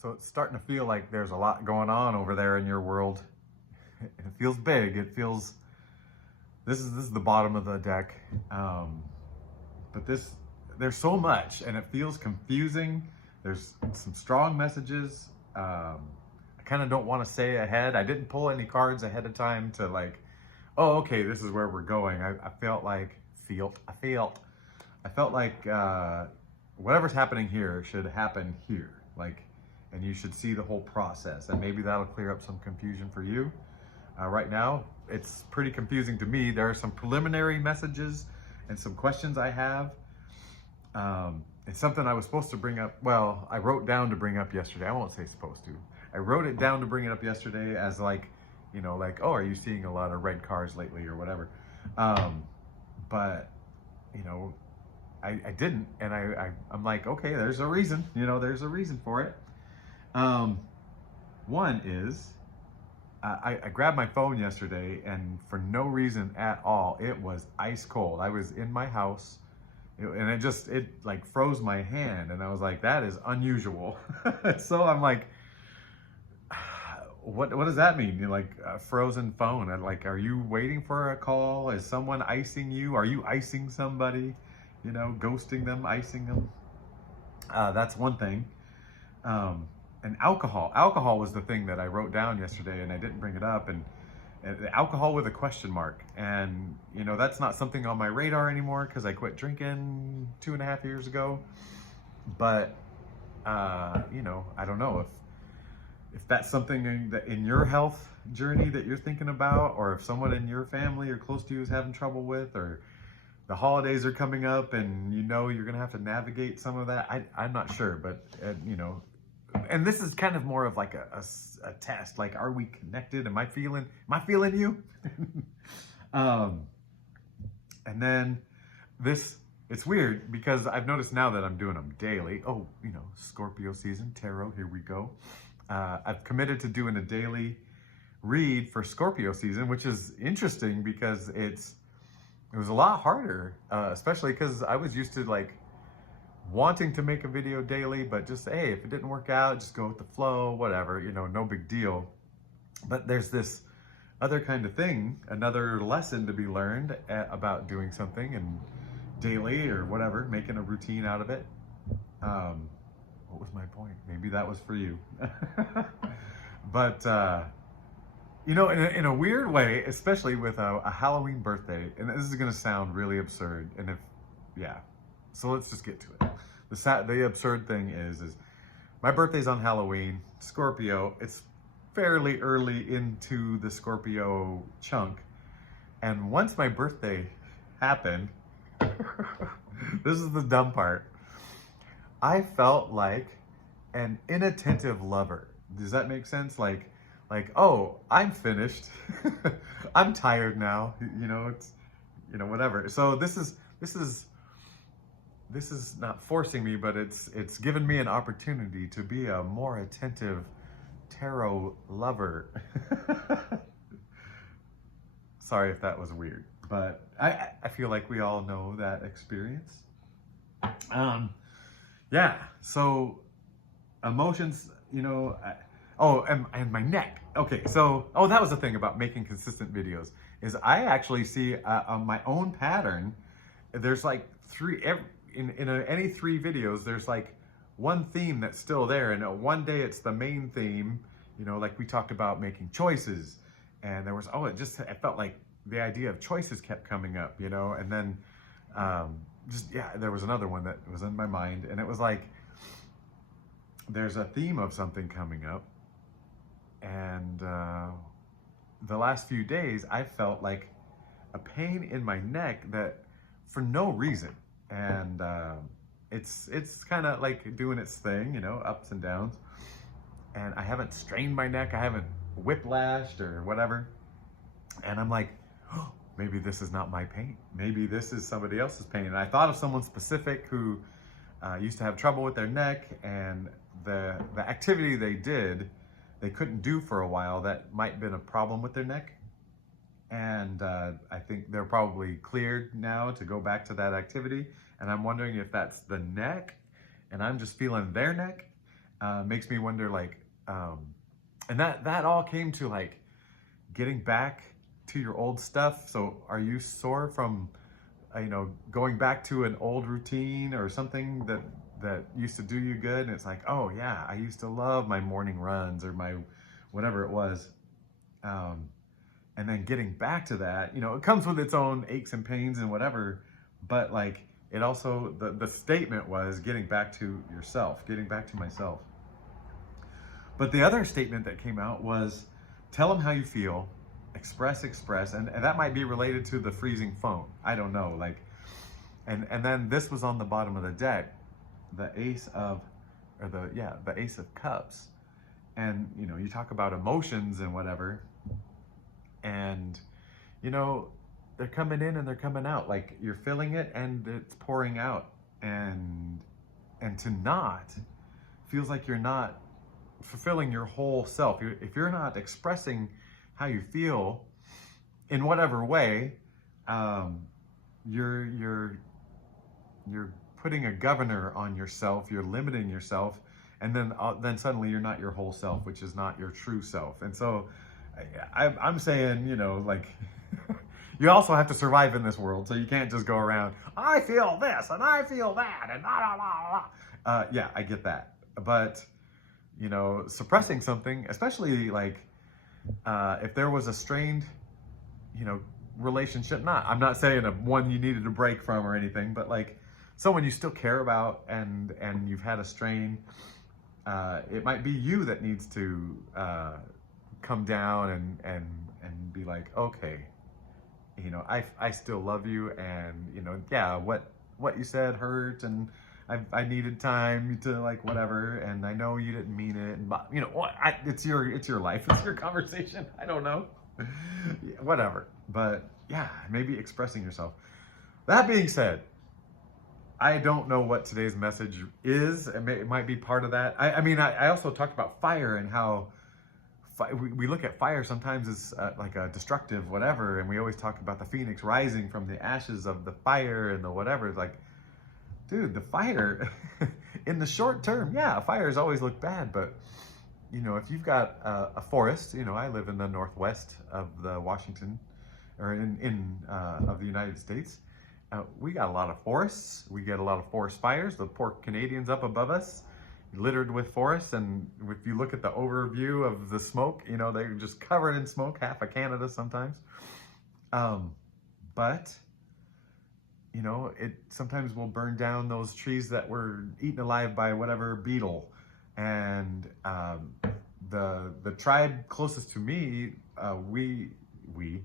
So it's starting to feel like there's a lot going on over there in your world. It feels big. It feels this is the bottom of the deck, but there's so much, and it feels confusing. There's some strong messages. I kind of don't want to say ahead. I didn't pull any cards ahead of time to like, oh, okay, this is where we're going. I felt like I felt like whatever's happening here should happen here. Like, and you should see the whole process, and maybe that'll clear up some confusion for you. Right now, it's pretty confusing to me. There are some preliminary messages and some questions I have. It's something I was supposed to bring up. Well, I wrote down to bring up yesterday. I won't say supposed to. I wrote it down to bring it up yesterday as like, like, oh, are you seeing a lot of red cars lately or whatever? But, I didn't. And I'm like, okay, there's a reason, there's a reason for it. One is, I grabbed my phone yesterday, and for no reason at all, it was ice cold. I was in my house, and it like froze my hand, and I was like, that is unusual. So I'm like, what does that mean? You're like a frozen phone. And like, are you waiting for a call? Is someone icing you? Are you icing somebody? Ghosting them, icing them. That's one thing. And alcohol. Alcohol was the thing that I wrote down yesterday, and I didn't bring it up. And alcohol with a question mark. And that's not something on my radar anymore because I quit drinking 2.5 years ago. But I don't know if that's something that in your health journey that you're thinking about, or if someone in your family or close to you is having trouble with, or the holidays are coming up and you're gonna have to navigate some of that. I'm not sure, but and this is kind of more of like a test. Like, are we connected? Am I feeling you? And then it's weird because I've noticed now that I'm doing them daily. Oh, Scorpio season, tarot, here we go. I've committed to doing a daily read for Scorpio season, which is interesting because it was a lot harder, especially because I was used to like wanting to make a video daily, but just, hey, if it didn't work out, just go with the flow, whatever, no big deal. But there's this other kind of thing, another lesson to be learned about doing something and daily or whatever, making a routine out of it. What was my point? Maybe that was for you. But, in a weird way, especially with a Halloween birthday, and this is going to sound really absurd, and so let's just get to it. The absurd thing is my birthday's on Halloween, Scorpio. It's fairly early into the Scorpio chunk. And once my birthday happened, this is the dumb part. I felt like an inattentive lover. Does that make sense? Like, oh, I'm finished. I'm tired now. It's, whatever. So this is not forcing me, but it's given me an opportunity to be a more attentive tarot lover. Sorry if that was weird, but I feel like we all know that experience. So emotions, and my neck. Okay, so, that was the thing about making consistent videos, is I actually see on my own pattern, there's like any 3 videos, there's like one theme that's still there, and one day it's the main theme, like we talked about making choices, and there was, I felt like the idea of choices kept coming up, and then there was another one that was in my mind, and it was like, there's a theme of something coming up, and the last few days I felt like a pain in my neck that for no reason, and it's kind of like doing its thing, ups and downs, and I haven't strained my neck, I haven't whiplashed or whatever, and I'm like, oh, maybe this is not my pain, maybe this is somebody else's pain. And I thought of someone specific who used to have trouble with their neck, and the activity they couldn't do for a while that might have been a problem with their neck. And I think they're probably cleared now to go back to that activity. And I'm wondering if that's the neck, and I'm just feeling their neck. makes me wonder, like, and that all came to like getting back to your old stuff. So are you sore from, going back to an old routine or something that used to do you good? And it's like, oh yeah, I used to love my morning runs or my whatever it was. And then getting back to that, it comes with its own aches and pains and whatever, but like it also, the statement was getting back to yourself, getting back to myself. But the other statement that came out was tell them how you feel, express, and that might be related to the freezing phone. I don't know, like, and then this was on the bottom of the deck, the Ace of Cups. And, you talk about emotions and whatever, and, they're coming in and they're coming out. Like you're feeling it and it's pouring out. And to not feels like you're not fulfilling your whole self. If you're not expressing how you feel in whatever way, you're putting a governor on yourself. You're limiting yourself, and then suddenly you're not your whole self, which is not your true self. And so, I'm saying, like, you also have to survive in this world, so you can't just go around, I feel this and I feel that and blah, blah, blah, blah. Yeah, I get that, but suppressing something, especially like if there was a strained, relationship. I'm not saying one you needed to break from or anything, but like someone you still care about and you've had a strain. It might be you that needs to come down and be like, okay, I still love you, and yeah, what you said hurt, and I needed time to like whatever, and I know you didn't mean it, and it's your life, it's your conversation. I don't know, whatever. But yeah, maybe expressing yourself. That being said, I don't know what today's message is. It might be part of that. I also talked about fire and how we look at fire sometimes as like a destructive whatever, and we always talk about the phoenix rising from the ashes of the fire and the whatever. It's like, dude, the fire in the short term, yeah, fires always look bad, but if you've got a forest, I live in the northwest of the Washington, or of the United States. We got a lot of forests. We get a lot of forest fires. The poor Canadians up above us, littered with forests, and if you look at the overview of the smoke, they're just covered in smoke, half of Canada sometimes. But it sometimes will burn down those trees that were eaten alive by whatever beetle. And the tribe closest to me,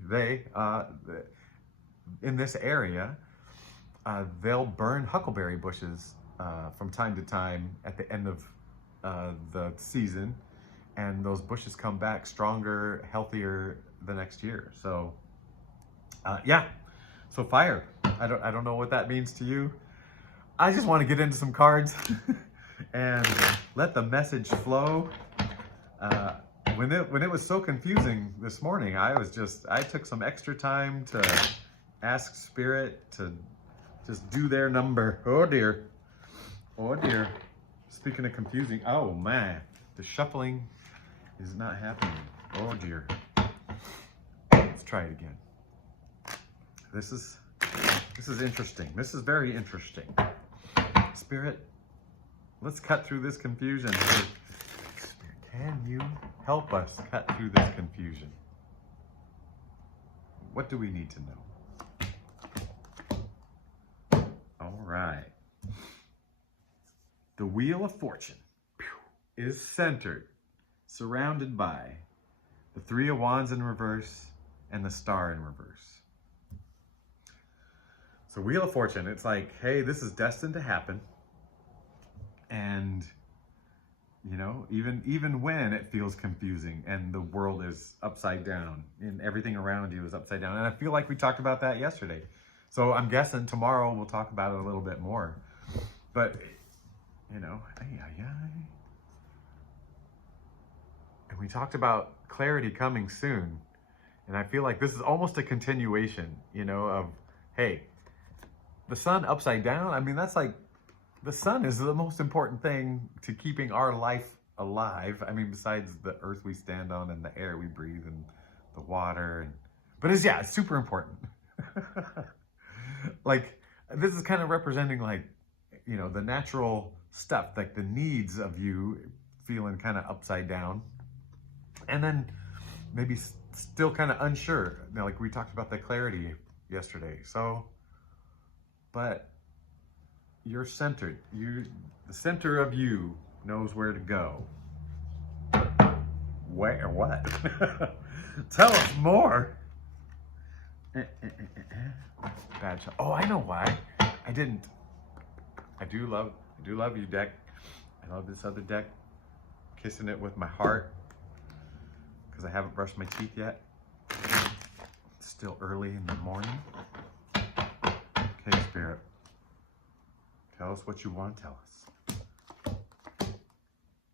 they in this area, they'll burn huckleberry bushes from time to time at the end of the season, and those bushes come back stronger, healthier the next year. So yeah, so fire. I don't know what that means to you. I just want to get into some cards and let the message flow. When it was so confusing this morning, I took some extra time to ask Spirit to just do their number. Oh dear. Oh dear. Speaking of confusing, oh man, the shuffling is not happening. Oh dear. Let's try it again. This is interesting. This is very interesting. Spirit, let's cut through this confusion. Spirit, can you help us cut through this confusion? What do we need to know? All right. The Wheel of Fortune is centered, surrounded by the Three of Wands in reverse and the Star in reverse. So Wheel of Fortune, it's like, hey, this is destined to happen. And, even when it feels confusing and the world is upside down and everything around you is upside down. And I feel like we talked about that yesterday. So I'm guessing tomorrow we'll talk about it a little bit more. But, and we talked about clarity coming soon. And I feel like this is almost a continuation, of, hey, the sun upside down. I mean, that's like the sun is the most important thing to keeping our life alive. I mean, besides the earth we stand on and the air we breathe and the water, but it's super important. Like, this is kind of representing, like, the natural stuff, like the needs of you feeling kind of upside down, and then maybe still kind of unsure. Like we talked about the clarity yesterday. So, but you're centered. The center of you knows where to go. Where? What? Tell us more. Bad shot. Oh, I know why. I didn't. I do love you, deck. I love this other deck. Kissing it with my heart because I haven't brushed my teeth yet. It's still early in the morning. Okay, Spirit. Tell us what you want to tell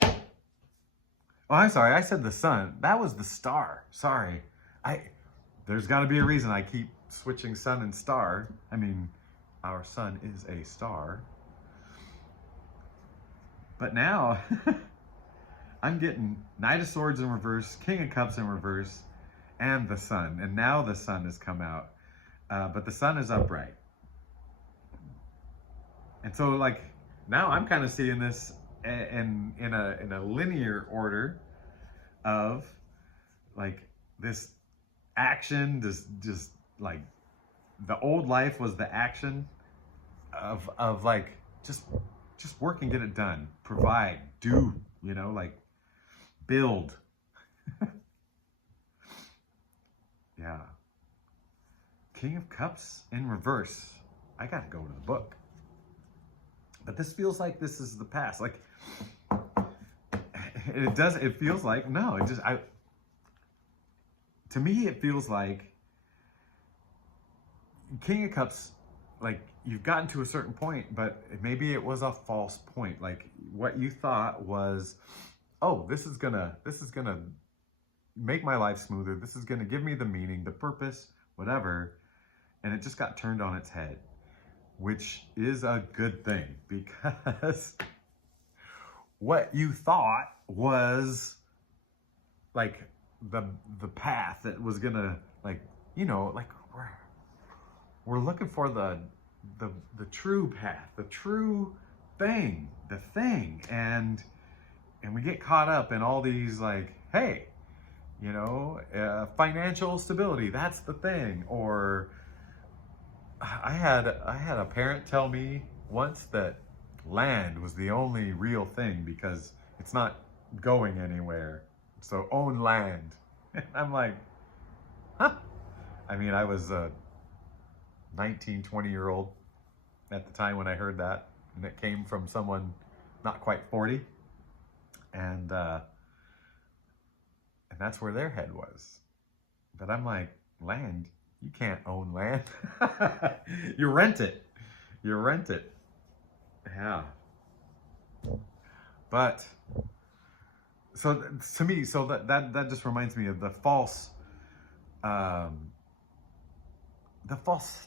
us. Oh, I'm sorry. I said the sun. That was the star. Sorry. There's got to be a reason I keep switching sun and star. I mean, our sun is a star. But now, I'm getting Knight of Swords in reverse, King of Cups in reverse, and the sun. And now the sun has come out. But the sun is upright. And so, like, now I'm kind of seeing this in a linear order of, like, this action, just like, the old life was the action of like, just work and get it done. Provide, do, like, build. Yeah. King of Cups in reverse. I gotta go to the book. But this feels like this is the past. Like, it feels like, no, to me, it feels like King of Cups, like, you've gotten to a certain point, but maybe it was a false point. Like, what you thought was, oh, this is gonna make my life smoother. This is gonna give me the meaning, the purpose, whatever. And it just got turned on its head, which is a good thing, because what you thought was, like, the path that was gonna, like, like, we're looking for the true path, the true thing, and we get caught up in all these, like, hey, financial stability, that's the thing. Or I had a parent tell me once that land was the only real thing because it's not going anywhere. So own land. And I'm like, huh? I mean, I was a 19, 20-year-old at the time when I heard that, and it came from someone not quite 40. And that's where their head was. But I'm like, land? You can't own land. You rent it. Yeah. But so to me, so that just reminds me of the false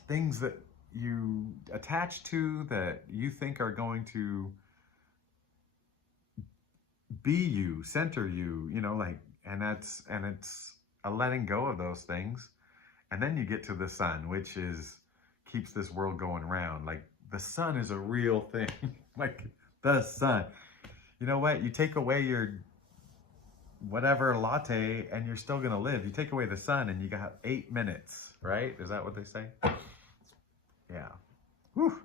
things that you attach to, that you think are going to be you, center you, like, and it's a letting go of those things. And then you get to the sun, which keeps this world going round. Like, the sun is a real thing. Like, the sun. You know what? You take away your whatever latte and you're still gonna live. You take away the sun and you got 8 minutes, right? Is that what they say? Yeah. Whew.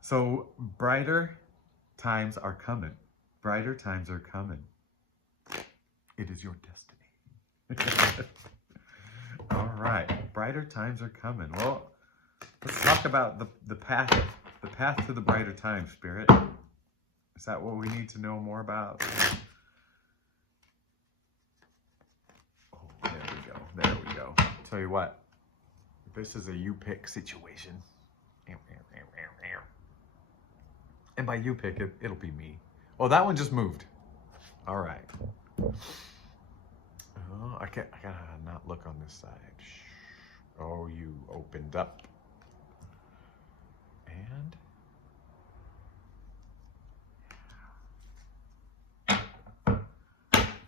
So, brighter times are coming. Brighter times are coming. It is your destiny. All right, brighter times are coming. Well, let's talk about the path to the brighter times, Spirit. Is that what we need to know more about? Oh, there we go. Tell you what, this is a you pick situation. And by you pick, it'll be me. Oh, that one just moved. All right. Oh, I gotta not look on this side. Oh, you opened up. And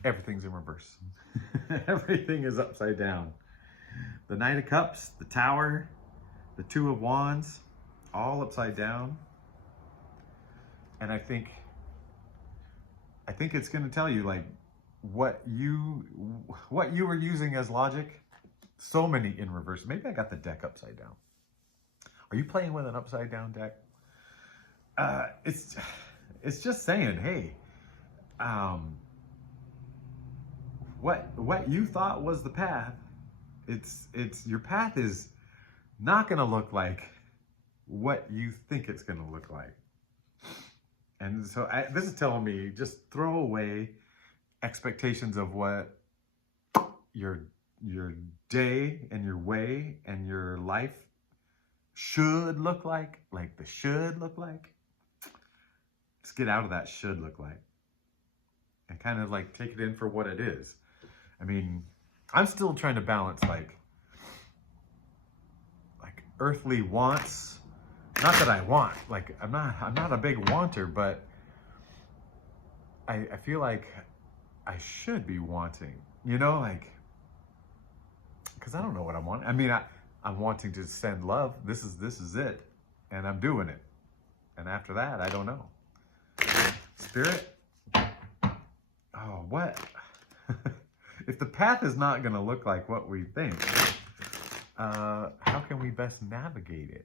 everything's in reverse. Everything is upside down. The Knight of Cups, the Tower, the Two of Wands, all upside down. And I think it's going to tell you like what you were using as logic. So many in reverse. Maybe I got the deck upside down. Are you playing with an upside down deck? It's just saying, hey, what you thought was the path, it's your path is not going to look like what you think it's going to look like. And so this is telling me just throw away expectations of what your day and your way and your life should look like the should look like. Let's get out of that should look like and kind of like take it in for what it is. I mean, I'm still trying to balance like earthly wants. Not that I want, like I'm not a big wanter, but I feel like I should be wanting, you know, like, because I don't know what I want. I mean, I'm wanting to send love. This is it, and I'm doing it. And after that, I don't know. Spirit, oh, what? If the path is not going to look like what we think, how can we best navigate it?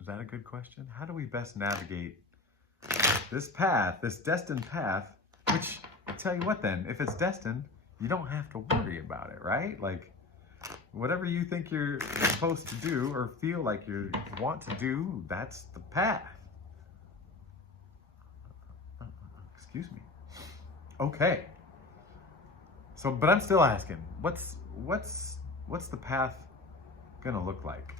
Is that a good question? How do we best navigate this path, this destined path, which, I tell you what then, if it's destined, you don't have to worry about it, right? Like, whatever you think you're supposed to do or feel like you want to do, that's the path. Excuse me. Okay. So, but I'm still asking, what's the path gonna look like?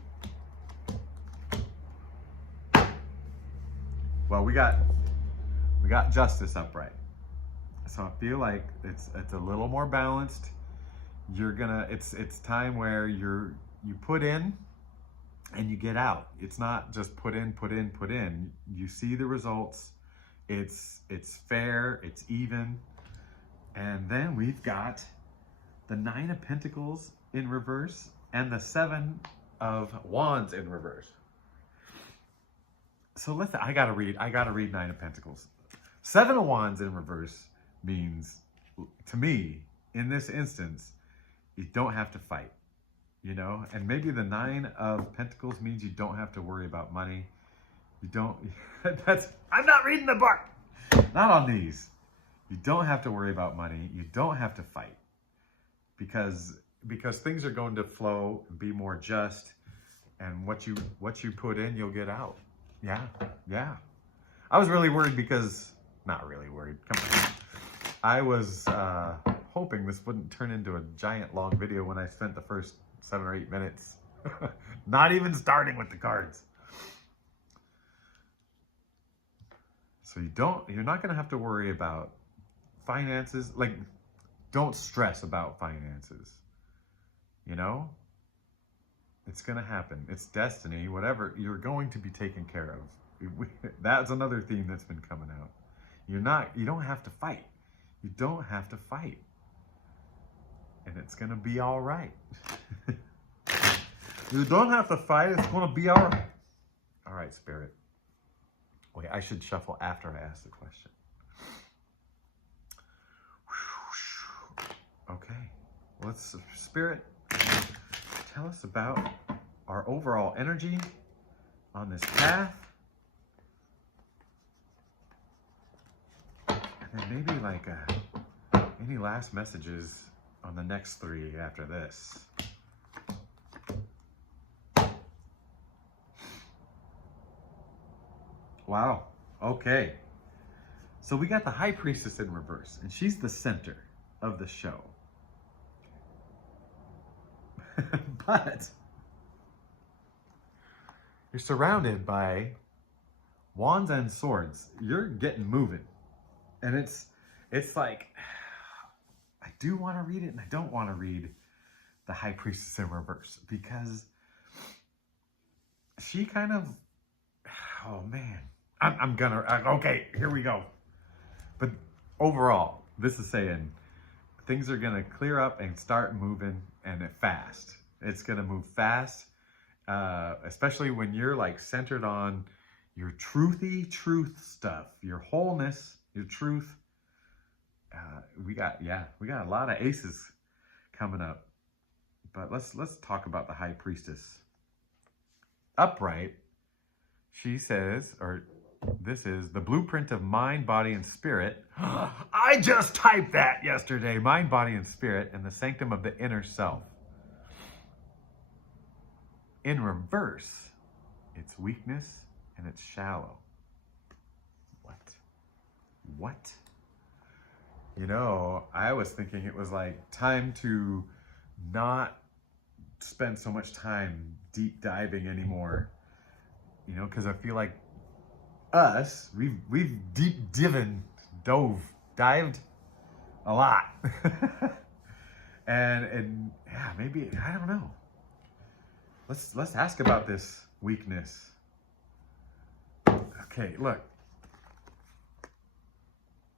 Well, we got justice upright. So I feel like it's a little more balanced. It's time where you put in and you get out. It's not just put in. You see the results. It's fair, it's even. And then we've got the Nine of Pentacles in reverse and the Seven of Wands in reverse. So I gotta read Nine of Pentacles. Seven of Wands in reverse means, to me, in this instance, you don't have to fight, you know? And maybe the Nine of Pentacles means you don't have to worry about money. You don't, I'm not reading the book. Not on these. You don't have to worry about money. You don't have to fight because things are going to flow and be more just, and what you put in, you'll get out. Yeah. I was really worried because, not really worried, come on. I was hoping this wouldn't turn into a giant long video when I spent the first 7 or 8 minutes not even starting with the cards. So you're not gonna have to worry about finances. Like, don't stress about finances, you know? It's gonna happen. It's destiny. Whatever, you're going to be taken care of. That's another theme that's been coming out. You don't have to fight. You don't have to fight. And it's gonna be all right. You don't have to fight. It's gonna be all right. All right, Spirit. Wait, I should shuffle after I ask the question. Okay. Let's, Spirit, tell us about our overall energy on this path. And then maybe like any last messages on the next 3 after this. Wow. Okay. So we got the High Priestess in reverse, and she's the center of the show. But you're surrounded by wands and swords. You're getting moving. And it's like, I do want to read it and I don't want to read the High Priestess in reverse, because she kind of, oh man, okay, here we go. But overall, this is saying things are going to clear up and start moving, and fast. It's going to move fast, especially when you're like centered on your truthy truth stuff, your wholeness, your truth. We got a lot of aces coming up. But let's talk about the high priestess. Upright, she says, or this is the blueprint of mind, body, and spirit. I just typed that yesterday. Mind, body, and spirit, and the sanctum of the inner self. In reverse, it's weakness and it's shallow. What? You know, I was thinking it was like time to not spend so much time deep diving anymore. You know, because I feel like we've dived a lot. and yeah, maybe, I don't know. Let's ask about this weakness. Okay, look.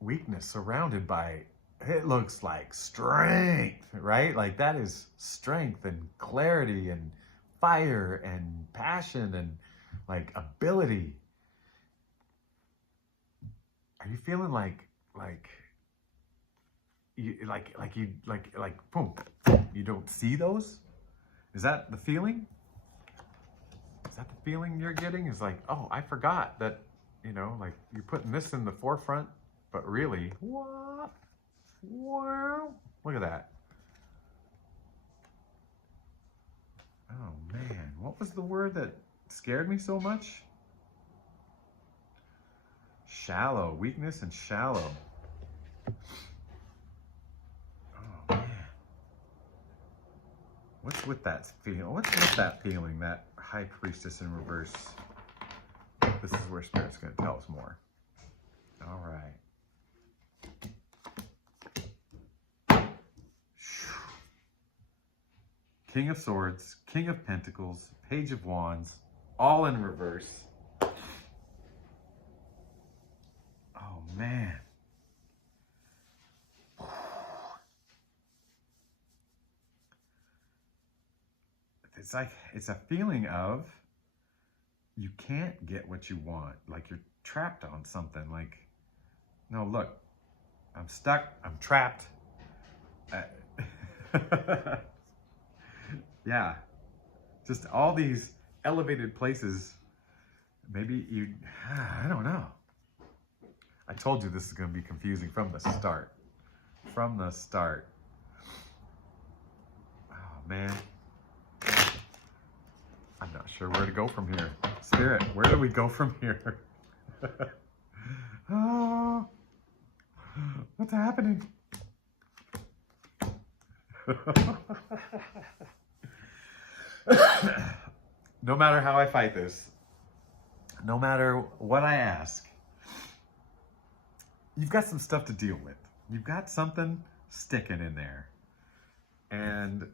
Weakness surrounded by, it looks like strength, right? Like that is strength and clarity and fire and passion and like ability. Are you feeling like boom, you don't see those? Is that the feeling? Is that the feeling you're getting? Is like, oh, I forgot that, you know, like you're putting this in the forefront, but really, what? Wow, look at that. Oh man, what was the word that scared me so much? Shallow, weakness and shallow. Oh man. What's with that feeling? What's with that feeling, that high priestess in reverse? This is where Spirit's going to tell us more. All right. King of Swords, King of Pentacles, Page of Wands, all in reverse. Oh, man. It's like, it's a feeling of you can't get what you want. Like you're trapped on something. Like, no, look, I'm stuck, I'm trapped. Yeah, just all these elevated places. Maybe you, I don't know. I told you this is going to be confusing from the start. From the start. Oh, man. I'm not sure where to go from here. Spirit, where do we go from here? Oh, what's happening? No matter how I fight this, no matter what I ask, you've got some stuff to deal with. You've got something sticking in there. And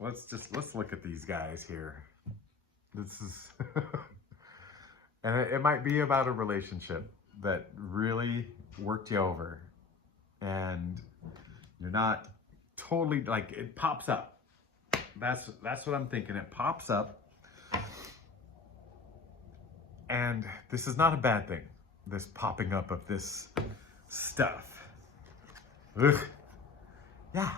let's look at these guys here. This is, and it might be about a relationship that really worked you over. And you're not totally, like, it pops up. That's what I'm thinking. It pops up. And this is not a bad thing. This popping up of this stuff. Ugh. Yeah.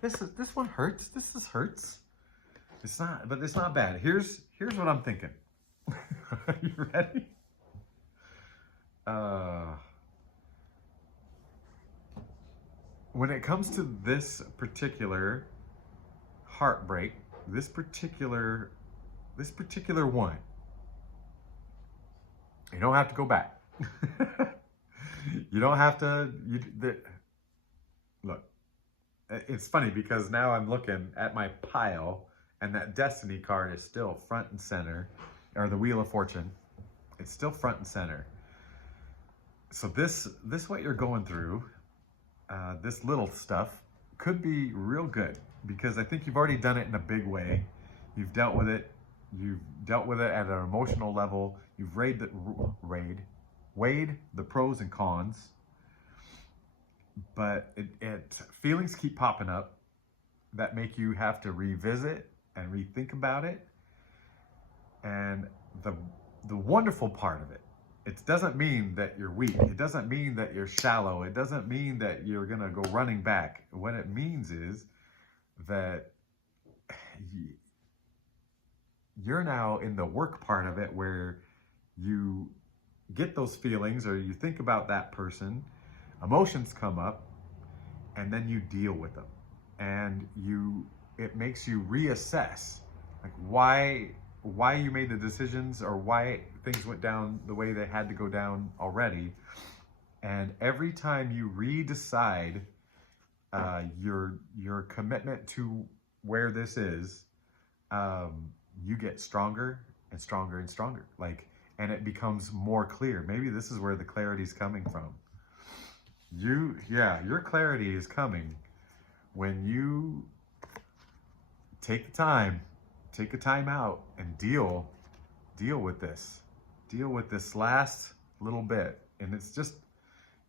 This one hurts. This hurts. It's not bad. Here's what I'm thinking. Are you ready? When it comes to this particular heartbreak, this particular one, you don't have to go back. You don't have to. Look, it's funny because now I'm looking at my pile and that Destiny card is still front and center, or the Wheel of Fortune. It's still front and center. So this what you're going through, this little stuff could be real good because I think you've already done it in a big way. You've dealt with it. You've dealt with it at an emotional level. You've weighed the pros and cons. but feelings keep popping up that make you have to revisit and rethink about it. And the wonderful part of it, it doesn't mean that you're weak. It doesn't mean that you're shallow. It doesn't mean that you're gonna go running back. What it means is that you're now in the work part of it, where you get those feelings or you think about that person, emotions come up, and then you deal with them. And it makes you reassess, like why you made the decisions, or why things went down the way they had to go down already. And every time you redecide your commitment to where this is, you get stronger and stronger and stronger. And it becomes more clear. Maybe this is where the clarity is coming from. Your clarity is coming when you take a time out and deal with this. Deal with this last little bit. And it's just,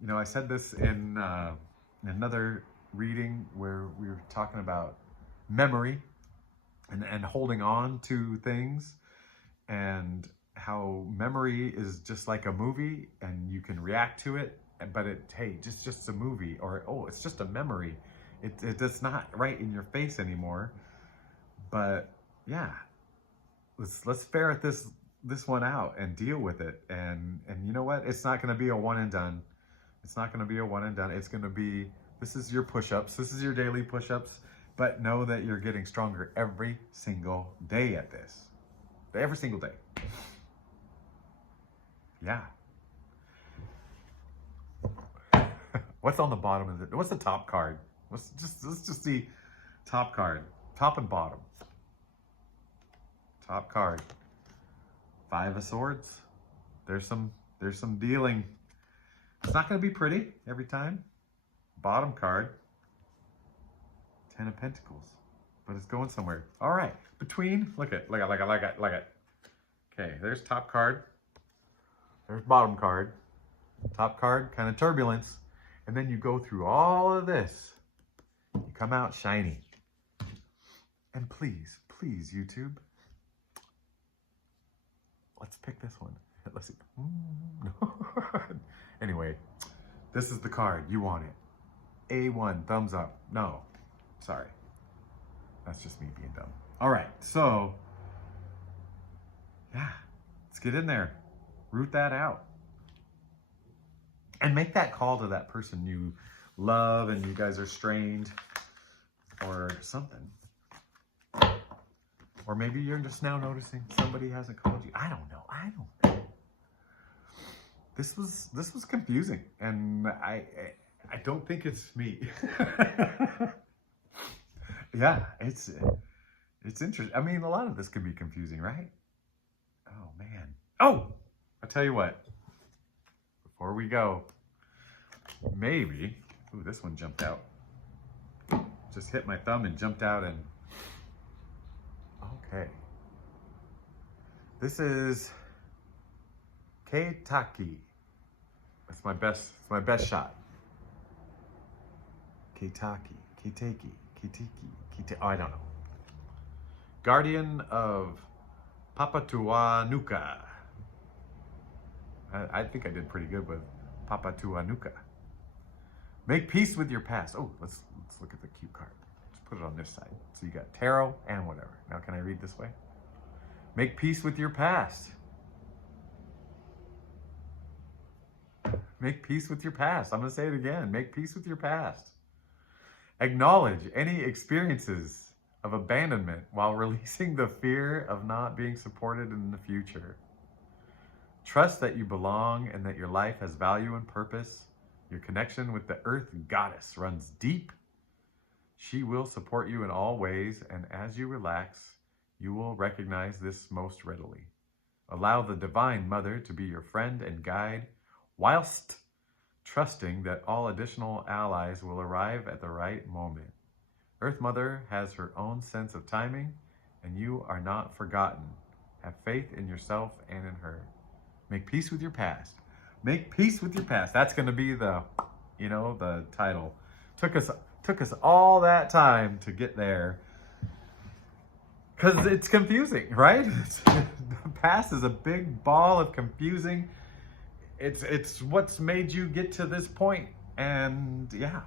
I said this in another reading where we were talking about memory and holding on to things, and how memory is just like a movie, and you can react to it, but just a movie, or it's just a memory. It's not right in your face anymore. But yeah, let's ferret this one out and deal with it. And you know what? It's not going to be a one and done. It's not going to be a one and done. It's going to be, this is your push-ups. This is your daily push-ups. But know that you're getting stronger every single day at this. Every single day. Yeah. What's on the bottom of it? What's the top card? Let's just see top card. Top and bottom. Top card. 5 of Swords. There's some dealing. It's not going to be pretty every time. Bottom card. 10 of Pentacles. But it's going somewhere. All right. Between, look at. Okay, there's top card. There's bottom card. Top card, kind of turbulence. And then you go through all of this. You come out shiny. And please, YouTube, let's pick this one. Let's see. Anyway, this is the card. You want it. A1, thumbs up. No, sorry. That's just me being dumb. All right, so, yeah, let's get in there. Root that out. And make that call to that person you love and you guys are strained or something. Or maybe you're just now noticing somebody hasn't called you. I don't know. This was confusing, and I don't think it's me. Yeah, it's interesting. I mean, a lot of this could be confusing, right? Oh man. Oh, I'll tell you what. Before we go, maybe, ooh, this one jumped out. Just hit my thumb and jumped out, and okay. This is Keitaki. That's my best shot. Keitaki. Oh, I don't know. Guardian of Papatuanuka. I think I did pretty good with Papatuanuka. Make peace with your past. Oh, let's look at the cue card. Let's put it on this side. So you got tarot and whatever. Now can I read this way? Make peace with your past. Make peace with your past. I'm going to say it again. Make peace with your past. Acknowledge any experiences of abandonment while releasing the fear of not being supported in the future. Trust that you belong and that your life has value and purpose. Your connection with the Earth Goddess runs deep. She will support you in all ways, and as you relax, you will recognize this most readily. Allow the Divine Mother to be your friend and guide, whilst trusting that all additional allies will arrive at the right moment. Earth Mother has her own sense of timing, and you are not forgotten. Have faith in yourself and in her. Make peace with your past. Make peace with your past. That's going to be the you know, the title. Took us all that time to get there. Because it's confusing, right? The past is a big ball of confusing. It's what's made you get to this point. And yeah.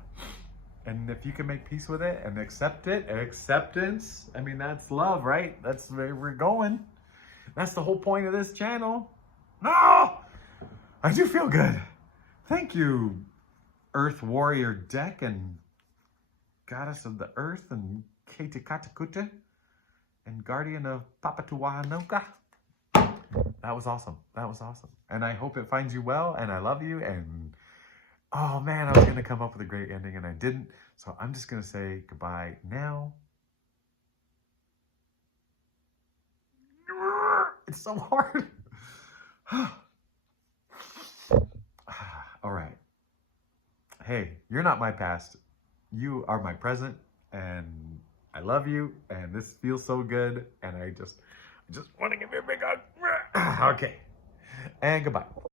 And if you can make peace with it and accept it, acceptance, I mean, that's love, right? That's where we're going. That's the whole point of this channel. No! I do feel good. Thank you, Earth Warrior Deck and Goddess of the Earth and Ketikatakuta and Guardian of Papatuahanoka. That was awesome. That was awesome. And I hope it finds you well, and I love you. And oh man, I was going to come up with a great ending and I didn't. So I'm just going to say goodbye now. It's so hard. All right. Hey, you're not my past. You are my present, and I love you, and this feels so good, and I just want to give you a big hug. Okay. And goodbye.